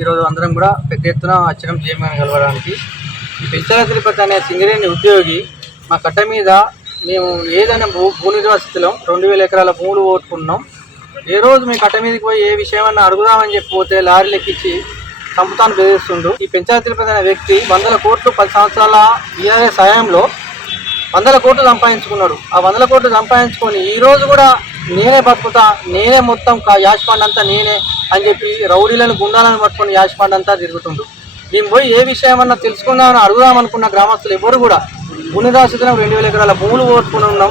ఈరోజు అందరం కూడా పెద్ద ఎత్తున వచ్చినాం చేయమని కలవడానికి. ఈ పెంచాల తిరుపతి అనే సింగరేణి ఉద్యోగి మా కట్ట మీద మేము ఏదైనా భూ భూ నిర్వాసితులం రెండు వేల ఎకరాల భూములు ఓటుకున్నాం ఏ రోజు మీ కట్ట మీదకి పోయి ఏ విషయమన్నా అడుగుదామని చెప్పి పోతే లారీలు ఎక్కించి బెదిరిస్తుండు. ఈ పెంచాల తిరుపతి అనే వ్యక్తి వందల కోట్లు పది సంవత్సరాల ఈఆర్ఎస్ సహాయంలో వందల కోట్లు సంపాదించుకున్నాడు. ఆ వందల కోట్లు సంపాదించుకొని ఈ రోజు కూడా నేనే బతుకుతా నేనే మొత్తం కా- యాష్ అంతా నేనే అని చెప్పి రౌడీలను గుండాలను పట్టుకొని యాష్ అంతా తిరుగుతుండు మేము పోయి ఏ విషయం అన్నా తెలుసుకుందామని అడుగుదాం అనుకున్న గ్రామస్తులు ఎవరు కూడా భూమి రెండు వేల ఎకరాల భూములు ఓటుకుని ఉన్నాం.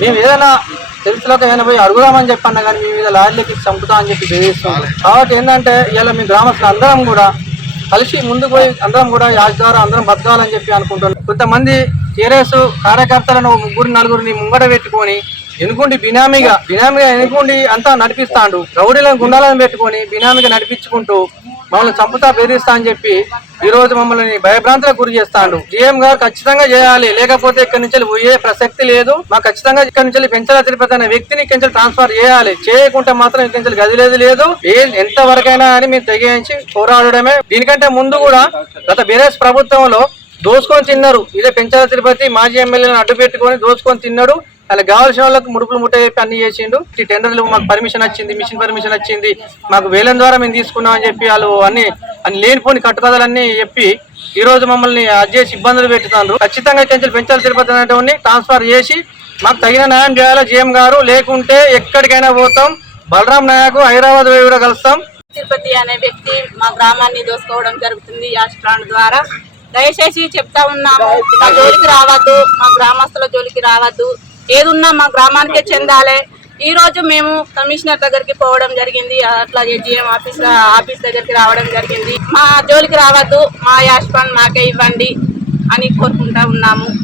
మేము ఏదైనా తెలుసులోకి ఏదైనా పోయి అడుగుదామని చెప్పి అన్నా కానీ మీ మీద లారీలకి చంపుతా అని చెప్పి బెదిరిస్తున్నాం కాబట్టి ఏంటంటే ఇలా మీ గ్రామస్తులు అందరం కూడా కలిసి ముందుకు పోయి అందరం కూడా యాజ్ ద్వారా అందరం బతకాలని చెప్పి అనుకుంటున్నాం. కొంతమంది టీఆర్ఎస్ కార్యకర్తలను ముగ్గురు నలుగురిని ముంగడ పెట్టుకొని ఎనుకుండి బినామీగా బినామీగా ఎనుకుండి అంతా నడిపిస్తాండు. రౌడీలను గుండాలను పెట్టుకొని బినామీగా నడిపించుకుంటూ మమ్మల్ని చంపుతా బెదిరిస్తా అని చెప్పి ఈ రోజు మమ్మల్ని భయభ్రాంతులకు గురి చేస్తాడు. జీఎం గారు ఖచ్చితంగా చేయాలి. లేకపోతే ఇక్కడి నుంచి పోయే ప్రసక్తి లేదు. మాకు ఖచ్చితంగా ఇక్కడి నుంచి పెంచాల తిరుపతి అనే వ్యక్తిని ఇక్కడి నుంచి ట్రాన్స్ఫర్ చేయాలి. చేయకుంటే మాత్రం ఇక్కడి నుంచి గదిలేదు లేదు ఎంత వరకైనా అని మీరు తెగించి పోరాడమే దీనికంటే ముందు కూడా గత బీఆర్ఎస్ ప్రభుత్వంలో దోసుకొని తిన్నారు. ఇదే పెంచాల తిరుపతి మాజీ ఎమ్మెల్యేలను అడ్డు పెట్టుకొని దోసుకొని తిన్నాడు. అలా కావాల్సిన వాళ్ళకి ముడుపులు ముట్ట చెప్పి అన్ని చేసిండు. ఈ టెండర్లు మాకు పర్మిషన్ వచ్చింది మిషన్ పర్మిషన్ వచ్చింది. మాకు వేలం ద్వారా మేము తీసుకున్నాం అని చెప్పి వాళ్ళు అన్ని అన్ని లేనిపోని కట్టుకథలన్నీ చెప్పి ఈ రోజు మమ్మల్ని అది చేసి ఇబ్బందులు పెట్టుతున్నారు ఖచ్చితంగా చెంచలు పెంచాలి తిరుపతి అనేటువంటి ట్రాన్స్ఫర్ చేసి మాకు తగిన న్యాయం చేయాలి జీఎం గారు? లేకుంటే ఎక్కడికైనా పోతాం. బలరాం నాయకు హైదరాబాద్ పోయి కూడా కలుస్తాం. తిరుపతి అనే వ్యక్తి మా గ్రామాన్ని దోసుకోవడం జరుగుతుంది యాస్ట్రాండ్ ద్వారా. దయచేసి చెప్తా ఉన్నాము మా జోలికి రావద్దు మా గ్రామస్తుల జోలికి రావద్దు. ఏదున్నా మా గ్రామానికే చెందాలి. ఈ రోజు మేము కమిషనర్ దగ్గరికి పోవడం జరిగింది. అట్లాగే జిఎం ఆఫీస్ ఆఫీస్ దగ్గరికి రావడం జరిగింది. మా జోలికి రావద్దు. మా యాష్ ఫండ్ మాకే ఇవ్వండి అని కోరుకుంటా ఉన్నాము.